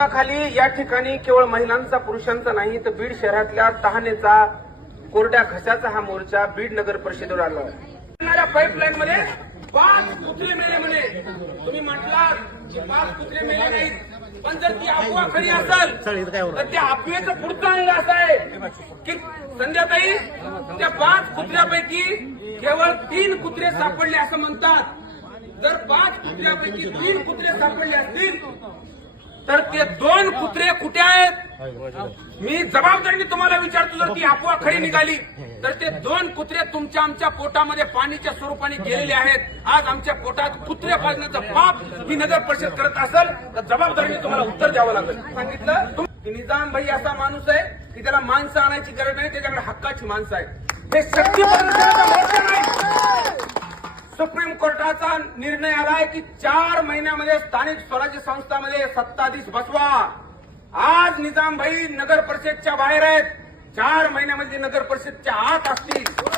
खाली या ठिकाणी केवळ महिलांचा पुरुषांचा नाही तर बीड शहरातल्या तहानेचा कोरड्या घशाचा हा मोर्चा बीड नगर परिषदेवर आला पाईपलाईन मध्ये पाच कुत्रे मेले म्हणे. तुम्ही म्हटलात की पाच कुत्रे मेले नाहीत. पण जर ती अफवा खरी असेल तर त्या अफवेचं पुढचं अंग असं आहे. की संध्याताई त्या पाच कुत्र्यापैकी केवळ तीन कुत्रे सापडले असं म्हणतात. जर पाच कुत्र्यापैकी तीन कुत्रे सापडले असतील तर ते दोन कुत्रे कुठे आहेत? मी जबाबदारीने तुम्हाला विचारतो जर ती अफवा खरी निघाली तर ते दोन कुत्रे तुमच्या आमच्या पोटामध्ये पाणीच्या स्वरूपाने गेलेले आहेत. आज आमच्या पोटात कुत्रे पाजण्याचं पाप ही नगर परिषद करत असेल तर जबाबदारीने तुम्हाला उत्तर द्यावं लागेल. सांगितलं? की निजाम भाई असा माणूस आहे की त्याला माणसं आणायची गरज नाही त्याच्याकडे हक्काची माणसं आहेत. हे शक्ती सुप्रीम कोर्टाचा निर्णय आलाय की चार महिन्यामध्ये स्थानिक स्वराज्य संस्थामध्ये सत्ताधीश बसवा. आज निजामभाई नगर परिषदच्या बाहेर आहेत. चार महिन्यामध्ये नगर परिषदच्या आत असतील.